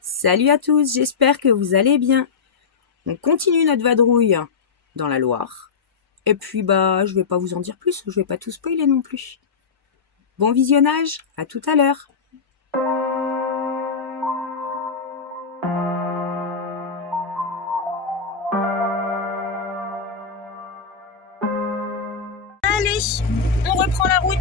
Salut à tous, j'espère que vous allez bien. On continue notre vadrouille dans la Loire. Et puis je vais pas vous en dire plus, je vais pas tout spoiler non plus. Bon visionnage, à tout à l'heure. Allez, on reprend la route.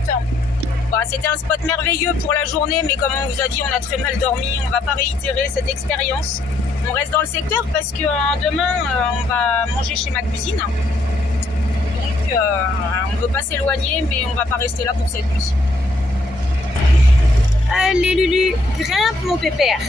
C'était un spot merveilleux pour la journée, mais comme on vous a dit, on a très mal dormi. On va pas réitérer cette expérience. On reste dans le secteur parce que demain, on va manger chez ma cousine. Donc, on ne veut pas s'éloigner, mais on va pas rester là pour cette nuit. Allez Lulu, grimpe mon pépère.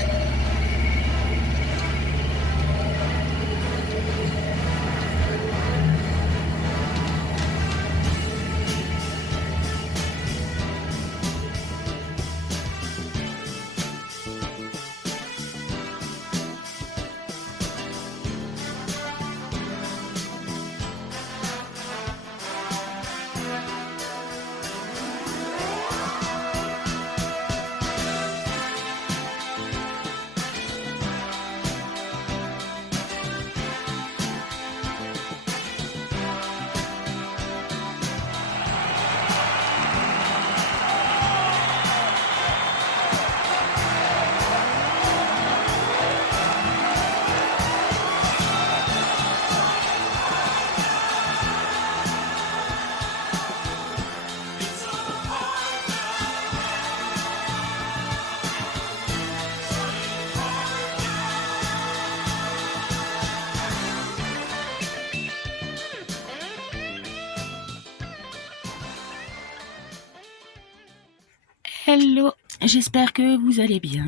Hello, j'espère que vous allez bien.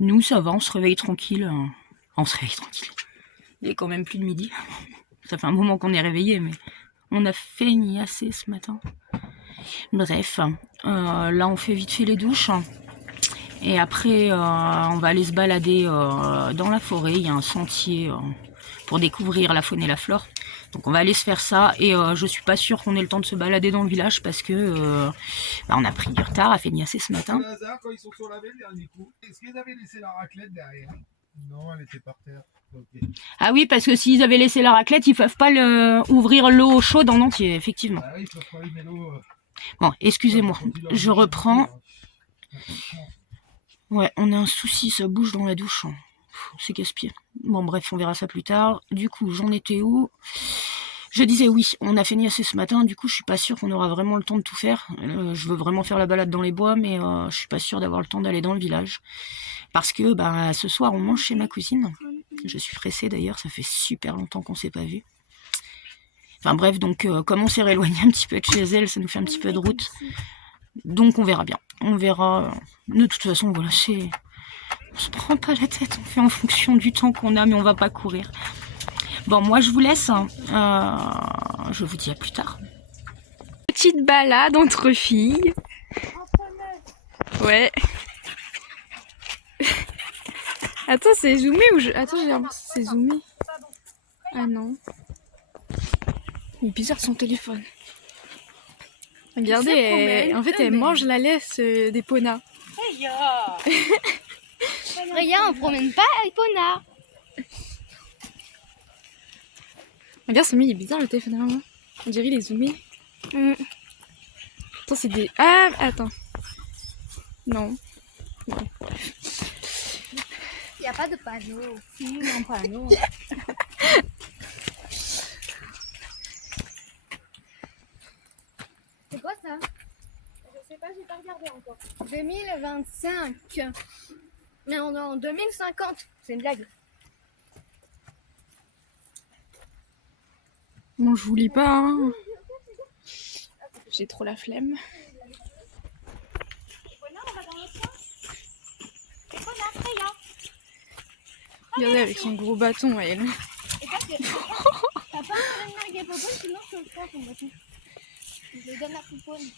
Nous, ça va, on se réveille tranquille. On se réveille tranquille. Il est quand même plus de midi. Ça fait un moment qu'on est réveillé, mais on a feignassé ce matin. Bref, là on fait vite fait les douches. Et après, on va aller se balader dans la forêt. Il y a un sentier pour découvrir la faune et la flore. Donc on va aller se faire ça et je suis pas sûre qu'on ait le temps de se balader dans le village parce que on a pris du retard à feignasser ce matin. Le hasard, quand ils sont sur la baie le dernier coup, est-ce qu'ils avaient laissé la raclette derrière? Non, elle était par terre. Okay. Ah oui, parce que s'ils avaient laissé la raclette, ils peuvent pas ouvrir l'eau chaude en entier, effectivement. Ah oui, ils peuvent pas allumer l'eau. Bon, excusez-moi, je reprends. Ouais, on a un souci, ça bouge dans la douche. C'est casse-pied. Bon bref, on verra ça plus tard. Du coup, j'en étais où? Je disais oui, on a feignasser ce matin, du coup je suis pas sûre qu'on aura vraiment le temps de tout faire. Je veux vraiment faire la balade dans les bois, mais je suis pas sûre d'avoir le temps d'aller dans le village. Parce que ce soir on mange chez ma cousine. Je suis pressée d'ailleurs, ça fait super longtemps qu'on s'est pas vu. Enfin bref, donc comme on s'est rééloigné un petit peu de chez elle, ça nous fait un petit peu de route. Donc on verra bien. On verra. De toute façon, voilà, on se prend pas la tête, on fait en fonction du temps qu'on a, mais on va pas courir. Bon, moi je vous laisse, je vous dis à plus tard. Petite balade entre filles. Ouais. Attends, c'est zoomé ou je... Attends, j'ai l'impression que c'est zoomé. Ah non. Il est bizarre son téléphone. Regardez, en fait elle mange la laisse des ponas. Regarde, on promène pas Ipona. Regarde, Samy, il est bizarre le téléphone à la main. On dirait il est zoomé. Attends, c'est des... Ah, attends. Non. Il n'y a pas de panneau. Non, panneau. C'est quoi ça? Je sais pas, j'ai pas regardé encore. 2025. Mais on est en 2050. C'est une blague. Bon, je vous lis pas, hein. J'ai trop la flemme. Regardez avec son gros bâton, elle. T'as pas un nargue à Popoune, sinon je te le prends ton bâton. Je le donne à Popoune.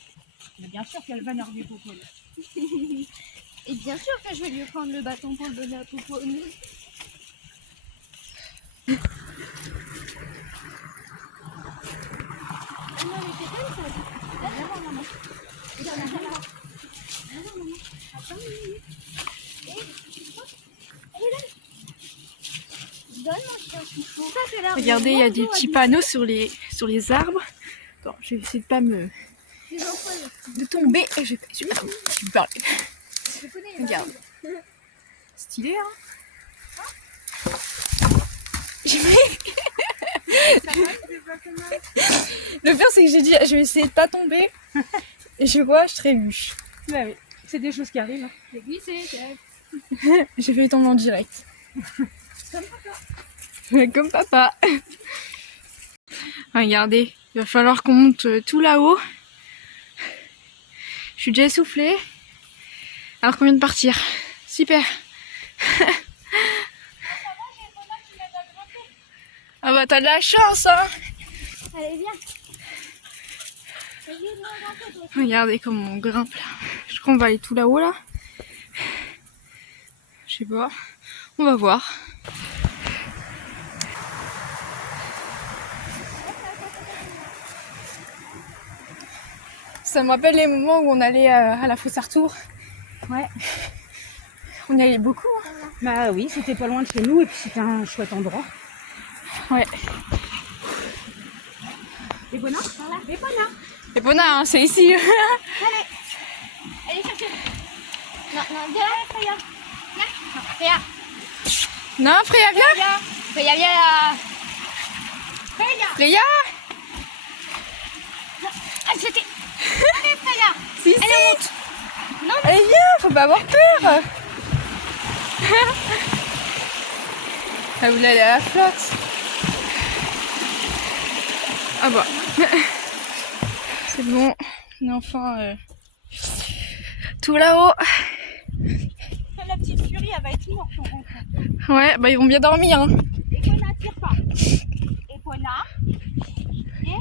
Mais bien sûr qu'elle va narguer Popoune. Et bien sûr que je vais lui prendre le bâton pour le donner à Popoune. Donne mon chien chouchou. Ça, c'est l'air Regardez, il y a des petits panneaux sur les arbres. Attends, je vais essayer de pas me... de tomber. Et je vais parler. Regarde. Stylé, hein. Le pire, c'est que j'ai dit, je vais essayer de pas tomber. Et je vois, je trébuche. Bah oui, c'est des choses qui arrivent. J'ai glissé, J'ai fait tomber en direct. Comme papa. Regardez, il va falloir qu'on monte tout là-haut. Je suis déjà essoufflée. Alors qu'on vient de partir. Super. Ah bah t'as de la chance, hein. Allez, viens. Regardez comment on grimpe là. Je crois qu'on va aller tout là-haut là. Je sais pas. On va voir. Ça me rappelle les moments où on allait à la fosse Artour. Ouais. On y allait beaucoup. Hein. Bah oui, c'était pas loin de chez nous et puis c'était un chouette endroit. Ouais. Et Bona, et Bona. Et Bona, hein, c'est ici. Allez, chercher. Non, viens là, Freya. Viens. Non, Freya. Non, Freya, viens. Freya, viens là. Freya. Ah, c'était. Allez, Freya. Si, Allez, si. Non. Allez, viens, faut pas avoir peur. Ah, vous allez à la flotte. Ah bah. C'est bon, on est enfin tout là-haut. La petite furie, elle va être morte en rentrant. Ouais, bah ils vont bien dormir. Hein. Epona, tire pas. Epona. Et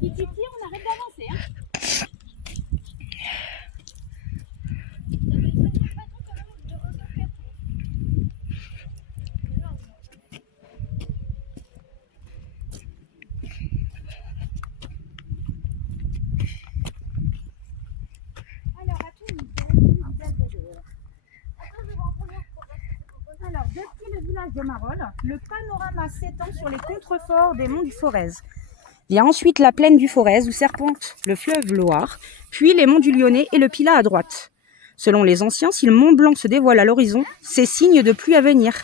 si tu tires, on arrête d'avancer. Hein. Alors, depuis le village de Marolles, le panorama s'étend sur les contreforts des monts du Forez. Vient ensuite la plaine du Forez où serpente le fleuve Loire, puis les monts du Lyonnais et le Pilat à droite. Selon les anciens, si le Mont Blanc se dévoile à l'horizon, c'est signe de pluie à venir.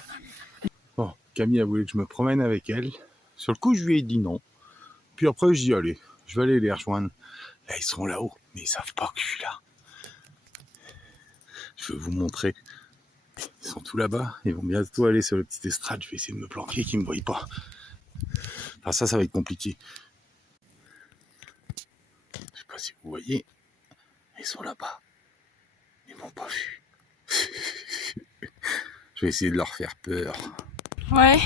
Bon, Camille a voulu que je me promène avec elle. Sur le coup, je lui ai dit non. Puis après, je dis allez, je vais aller les rejoindre. Là, ils seront là-haut, mais ils savent pas que je suis là. Je vais vous montrer. Ils sont tous là-bas. Ils vont bientôt aller sur le petit estrade. Je vais essayer de me planquer, qu'ils me voient pas. Enfin, ça va être compliqué. Je sais pas si vous voyez. Ils sont là-bas. Ils m'ont pas vu. Je vais essayer de leur faire peur. Ouais.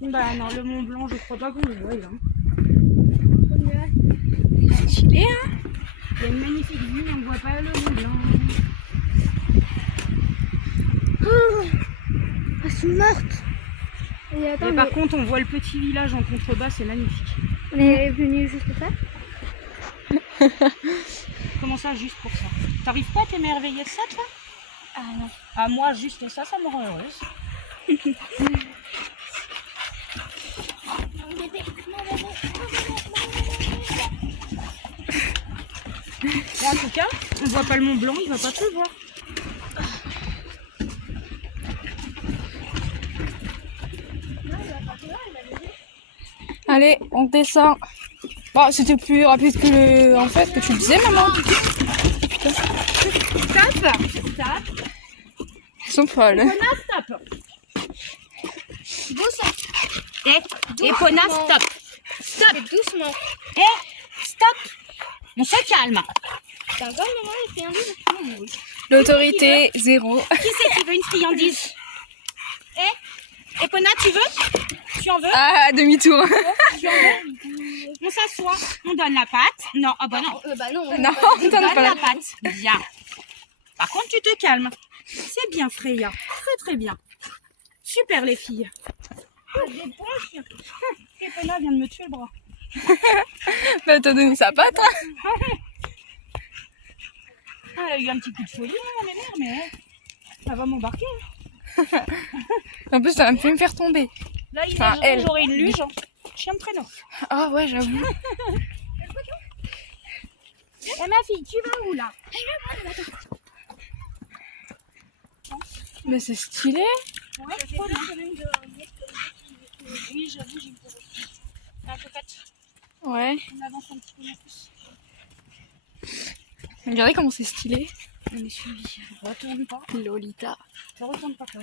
Bah non, le Mont Blanc, je crois pas qu'on le voie. Hein. Stylé, hein. Il y a une magnifique vue, mais on voit pas le Mont Blanc. Je suis morte. Et attends, Mais par contre, on voit le petit village en contrebas, c'est magnifique. on est venu juste pour ça. Comment ça, juste pour ça? T'arrives pas à t'émerveiller de ça, toi? Ah non. Ah, moi, juste ça, ça me rend heureuse. Mais en tout cas, on voit pas le Mont Blanc, il va pas pleuvoir. Allez, on descend. Bon, c'était plus rapide que le... en fait, que tu le disais, maman. Stop. Ils sont folles. Stop. Doucement. Epona, stop. Stop. Doucement. Stop. On se calme. T'as encore maman les friandises? L'autorité, 0. Qui c'est qui veut une friandise? Epona, tu veux? Tu en veux? Ah, demi-tour. Tu en veux? On s'assoit, on donne la patte. Non, ah bah non. Bah non. Non, On t'en as donne pas la la... patte. Bien. Par contre, tu te calmes. C'est bien, Freya. Très très bien. Super, les filles. Epona vient de me tuer le bras. Bah, t'as donné sa patte, hein. Elle a eu un petit coup de folie, hein, ma mère, mais elle va m'embarquer. En plus, ça me fait me faire tomber. Là, il Enfin, elle. j'aurai une luge. Chien de traîneau. Ah ouais, j'avoue. Eh ma fille, tu vas où là? Mais c'est stylé. Ouais, c'est cool. Oui, j'avoue, j'ai une peur. Un peu quatre. Ouais. On avance un petit peu plus. Regardez comment c'est stylé. On est suivi. Retourne pas. Lolita. Ne retourne pas, toi.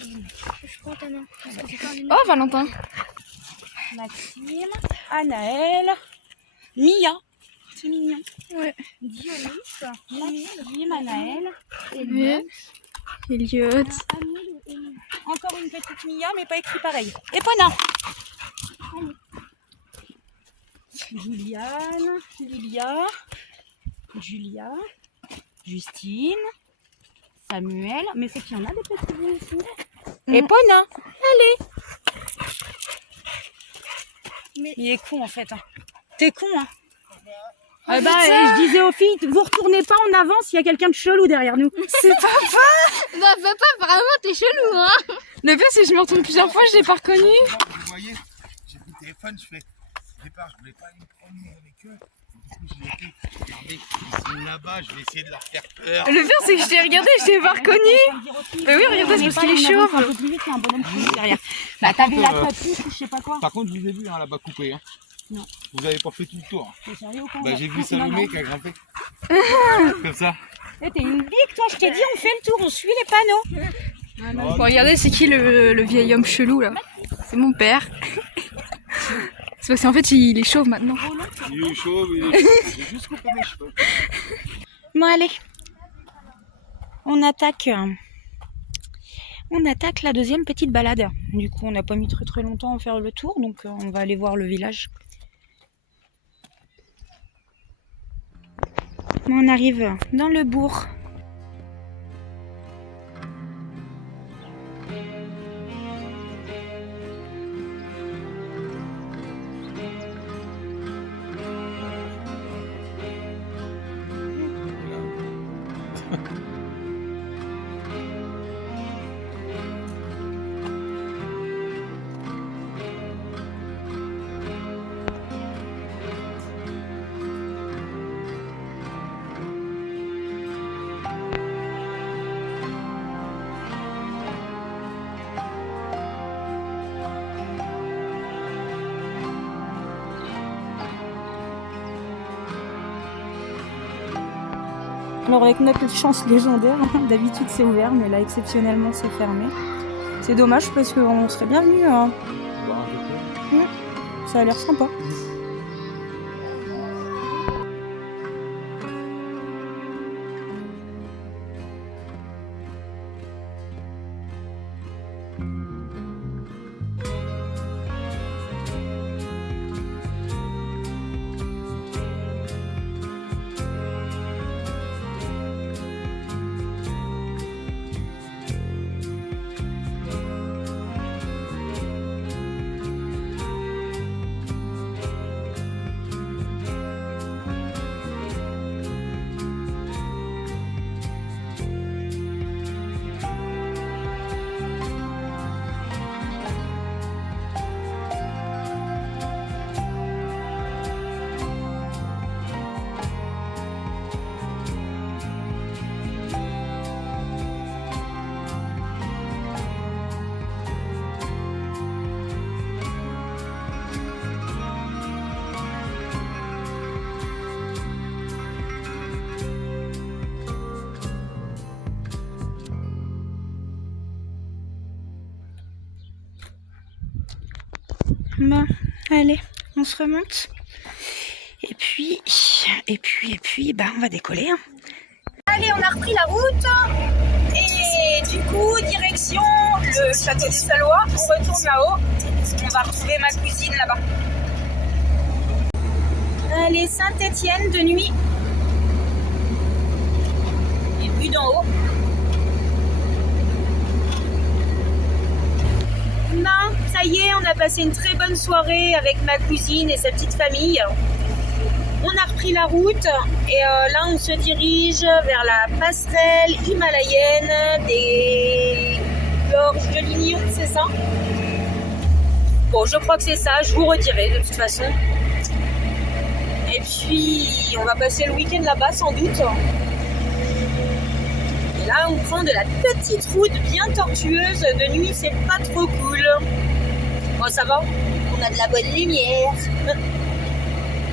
Je prends ta main. Parce que c'est pas une- Oh, Valentin. Maxime, Anaël, Mia. C'est mignon. Ouais. Dionys, Maxime, Anaël, Ouais. Elliot. encore une petite Mia, mais pas écrit pareil. Et Pona. Juliane, Lilia, Julia, Justine, Samuel. Mais c'est qu'il y en a des petits vieux ici. Et Pona. Allez. Mais- Il est con en fait. Hein. T'es con hein. Ah, Bah, je disais aux filles, vous retournez pas en avance, il y a quelqu'un de chelou derrière nous. C'est pas vrai. Bah, papa, vraiment, t'es chelou, hein. Le pire, c'est que je me retourne plusieurs fois, je l'ai pas reconnu. Vous voyez, j'ai pris le téléphone, je fais. Au départ, je voulais pas aller me promener avec eux. Du coup, j'ai été. Regardez, ils sont là-bas, je vais essayer de leur faire peur. Le pire, c'est que je t'ai regardé, je t'ai pas reconnu. Mais oui, regardez, c'est parce qu'il est chauve. Un peu plus vite, il y a un bonhomme chelou derrière. Bah, t'avais la capuche ou je sais pas quoi. Par contre, je vous ai vu hein, là-bas coupé. Hein. Non. Vous avez pas fait tout le tour. T'es sérieux ou quoi? Bah, j'ai vu Non, Salomé non. qui a grimpé. Comme ça. Eh, t'es une bique, toi, je t'ai dit, on fait le tour, on suit les panneaux. Bon, regardez, c'est qui le vieil homme chelou là? C'est mon père. C'est parce qu'en fait, il est chauve maintenant. Il est chaud, j'ai juste coupé mes cheveux. Bon, allez. On attaque la deuxième petite balade. Du coup, on n'a pas mis très longtemps à faire le tour, donc on va aller voir le village. On arrive dans le bourg. Alors avec notre chance légendaire, d'habitude c'est ouvert, mais là exceptionnellement c'est fermé. C'est dommage parce qu'on serait bien venu. Hein. Ça a l'air sympa. Bon, allez, on se remonte. Et puis, bah, on va décoller. Hein. Allez, on a repris la route. Et du coup, direction le château des Salois. On retourne là-haut. On va retrouver ma cousine là-bas. Allez, Saint-Étienne de nuit. Et vue d'en haut. Non, ça y est, on a passé une très bonne soirée avec ma cousine et sa petite famille. On a repris la route et là on se dirige vers la passerelle himalayenne des gorges de Lignon, c'est ça? Bon, je crois que c'est ça, je vous redirai de toute façon. Et puis on va passer le week-end là-bas sans doute. Et là on prend de la petite route bien tortueuse, de nuit c'est pas trop cool. Bon ça va, on a de la bonne lumière.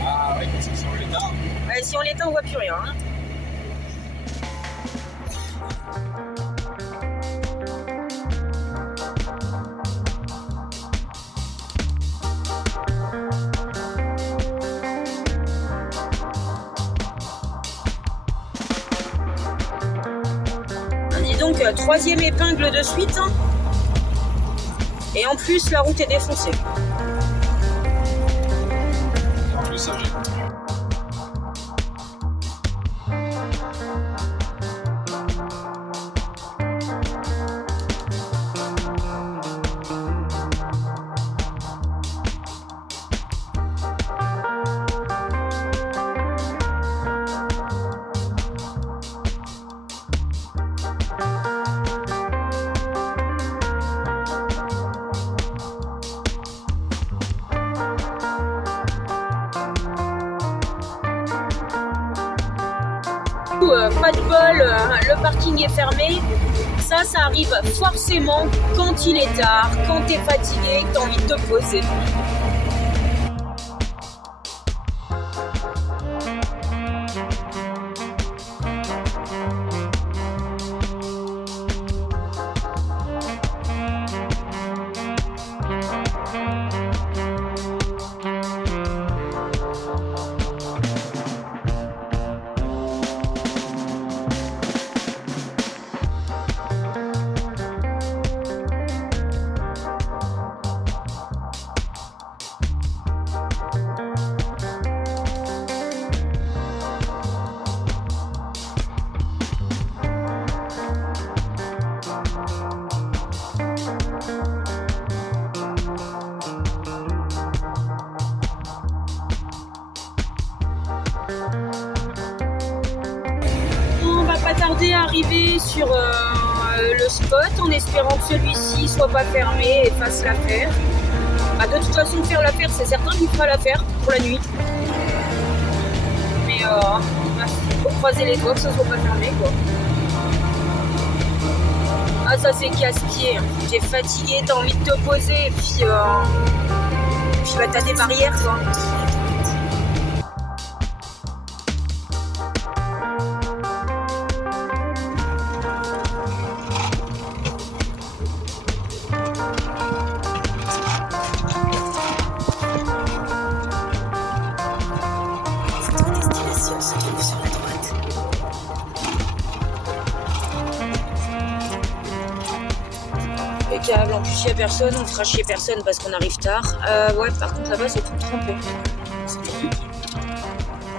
Ah ouais, parce que si on l'éteint. Ouais, si on l'éteint on voit plus rien. Hein. Donc troisième épingle de suite hein. Et en plus la route est défoncée. En plus, ça gêne. Pas de bol, le parking est fermé. Ça arrive forcément quand il est tard, quand t'es fatigué, que t'as envie de te poser. Tarder à arriver sur le spot en espérant que celui-ci soit pas fermé et fasse l'affaire. Bah, de toute façon faire l'affaire c'est certain qu'il fera l'affaire pour la nuit. Mais faut croiser les doigts que ça soit pas fermé quoi. Ah ça c'est casse-pied, hein. T'es fatigué, t'as envie de te poser et puis bah, t'as des barrières quoi. En plus, il n'y a personne, on fera chier personne parce qu'on arrive tard. Ouais, par contre, là-bas, c'est tout trempé.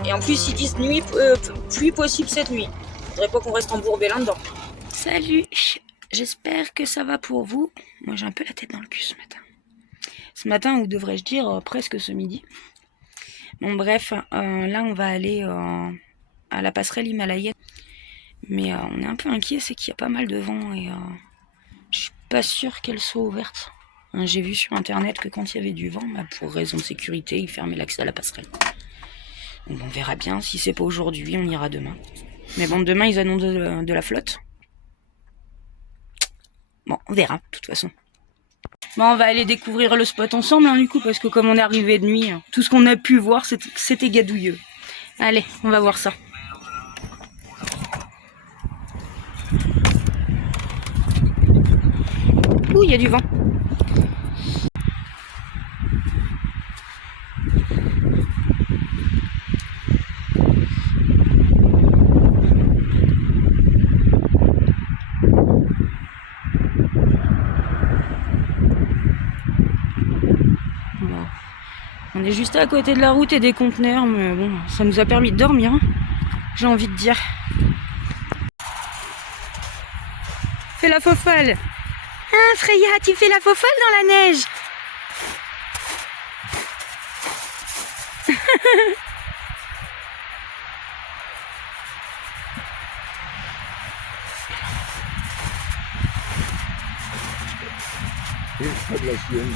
Et en plus, ils disent nuit, pluie possible cette nuit. Faudrait pas qu'on reste embourbé là-dedans. Salut, j'espère que ça va pour vous. Moi, j'ai un peu la tête dans le cul ce matin. Ce matin, ou devrais-je dire presque ce midi. Bon, bref, là, on va aller à la passerelle himalayenne. Mais on est un peu inquiet, c'est qu'il y a pas mal de vent et je suis pas sûre qu'elle soit ouverte. J'ai vu sur internet que quand il y avait du vent, bah, pour raison de sécurité, ils fermaient l'accès à la passerelle. Donc on verra bien, si c'est pas aujourd'hui, on ira demain. Mais bon, demain ils annoncent de la flotte. Bon, on verra, de toute façon. Bon, on va aller découvrir le spot ensemble, hein, du coup, parce que comme on est arrivé de nuit, tout ce qu'on a pu voir, c'était gadouilleux. Allez, on va voir ça. Ouh, il y a du vent. Bon. On est juste à côté de la route et des conteneurs, mais bon, ça nous a permis de dormir, hein, j'ai envie de dire. Fais la faux folle. Hein, Freya, tu fais la faux folle dans la neige. Et pas de la chienne.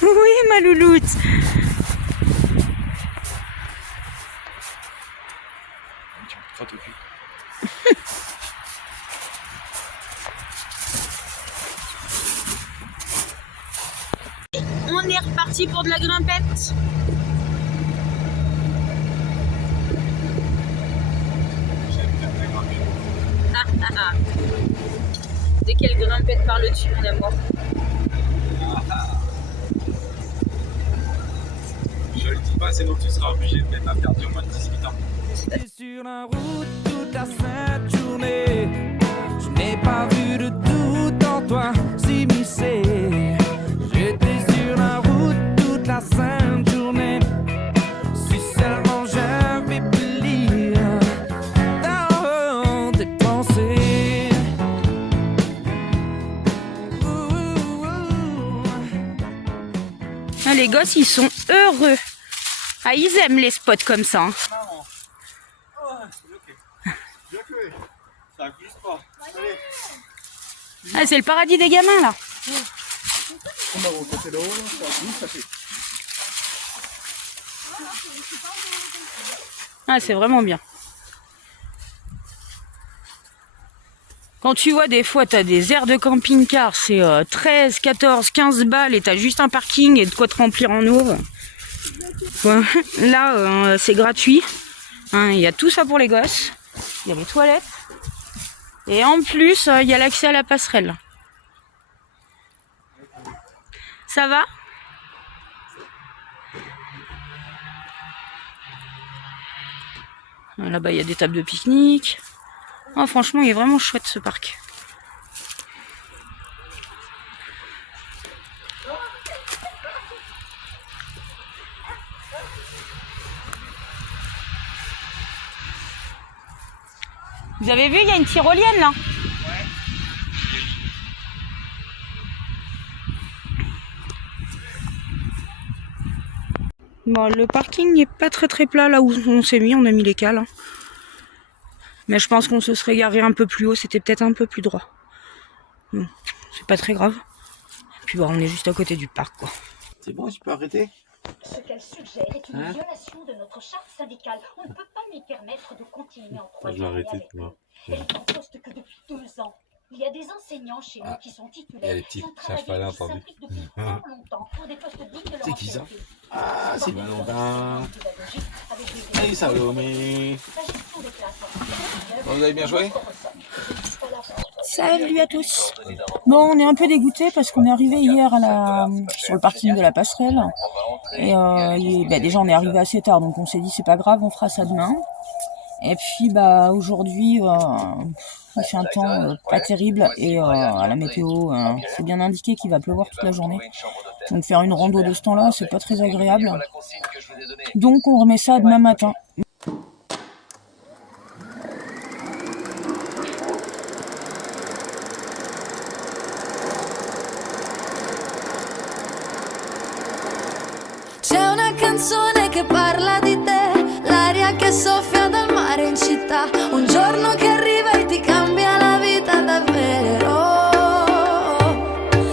Oui, ma louloute. Tu me frottes au cul. On est reparti pour de la grimpette. De quelle grimpette parles-tu, mon amour? Je le dis pas, sinon tu seras obligé de mettre interdit au moins de 18 ans. J'étais sur la route toute la sainte journée. Je n'ai pas vu de doute en toi s'immiscer. J'étais sur la route toute la sainte journée. Si seulement j'avais pu lire dans tes pensées. Ah, les gosses, ils sont heureux. Ah, ils aiment les spots comme ça. Hein. Ça glisse pas. Allez. Ah, c'est le paradis des gamins, là. On va remonter le haut, là, ça glisse, ça fait. Ah, c'est vraiment bien. Quand tu vois, des fois, t'as des aires de camping-car, c'est 13, 14, 15 balles et t'as juste un parking et de quoi te remplir en eau. Ouais. Là, c'est gratuit. Hein, il y a tout ça pour les gosses. Il y a les toilettes. Et en plus, il y a l'accès à la passerelle. Ça va ? Là-bas, il y a des tables de pique-nique. Oh, franchement, il est vraiment chouette ce parc. Vous avez vu, il y a une tyrolienne là. Bon, le parking n'est pas très plat là où on s'est mis, on a mis les cales. Hein. Mais je pense qu'on se serait garé un peu plus haut, c'était peut-être un peu plus droit. Bon, c'est pas très grave. Puis bon, on est juste à côté du parc quoi. C'est bon, tu peux arrêter? Ce qu'elle suggère est une violation de notre charte syndicale. On ne peut pas lui permettre de continuer en 3 ans avec nous. Elle est en poste que depuis 2 ans. Il y a des enseignants chez nous qui sont titulaires. Elle est petite, cherche pas là, entendu. Depuis fort longtemps pour des postes dignes de leur C'est qui ça? ancienneté. Ah, c'est Valentin. Salut Salomé. Vous avez bien joué? Salut à tous. Bon, on est un peu dégoûtés parce qu'on est arrivé hier sur le parking de la passerelle. Et déjà, on est arrivé assez tard, donc on s'est dit c'est pas grave, on fera ça demain. Et puis, aujourd'hui, il fait un temps pas terrible et à la météo, c'est bien indiqué qu'il va pleuvoir toute la journée. Donc faire une rando de ce temps-là, c'est pas très agréable. Donc on remet ça demain matin. C'è una canzone che parla di te, l'aria che soffia dal mare in città, un giorno che arriva e ti cambia la vita davvero.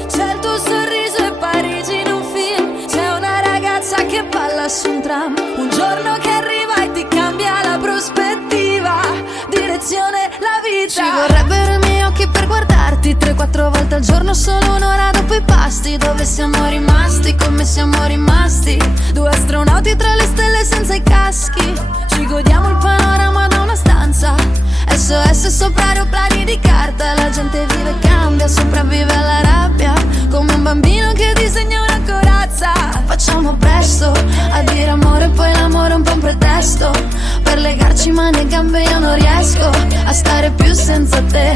C'è il tuo sorriso e Parigi in un film, c'è una ragazza che balla su un tram, un giorno che arriva e ti cambia la prospettiva, direzione la vita. Ci vorrebbero i miei occhi per guardarti 3-4 volte al giorno, solo un'ora dopo i pasti. Dove siamo rimasti, come siamo rimasti, 2 astronauti tra le stelle senza i caschi. Ci godiamo il panorama da una stanza, SOS sopra aeroplani di carta. La gente vive e cambia, sopravvive alla rabbia, come un bambino che disegna una corazza. Facciamo presto a dire amore, poi l'amore è un po' un pretesto per legarci mani e gambe. Io non riesco a stare più senza te,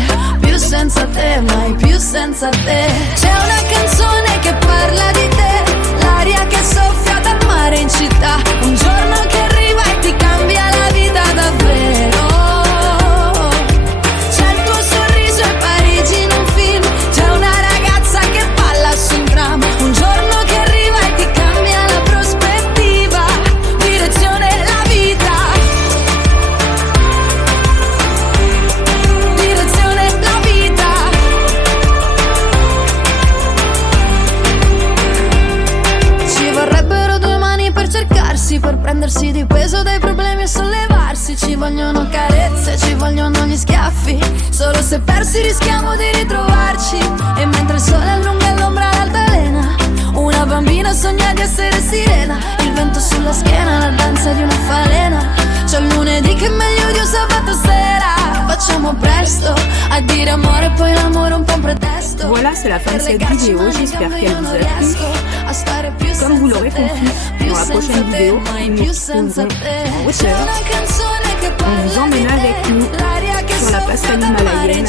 mai più senza te. C'è una canzone che parla di te, l'aria che soffia dal mare in città, un giorno che arriva e ti cambia la vita davvero. C'è il tuo sorriso e Parigi in un film, c'è una ragazza che balla su un tram, un giorno che arriva e ti cambia la prospettiva, direzione prendersi di peso dei problemi e sollevarsi. Ci vogliono carezze, ci vogliono gli schiaffi. Solo se persi rischiamo di ritrovarci. E mentre il sole allunga l'ombra all'altalena, una bambina sogna di essere sirena. Il vento sulla schiena, la danza di una falena. C'è il lunedì che è meglio di un sabato sera. Facciamo presto a dire amore, poi l'amore un po' un pretesto. Voilà, c'est la fin de cette vidéo, j'espère qu'elle vous a plu. Comme vous l'aurez compris, dans la prochaine vidéo, nous retrouverons en hauteur. On vous emmène avec nous sur la passerelle himalayenne.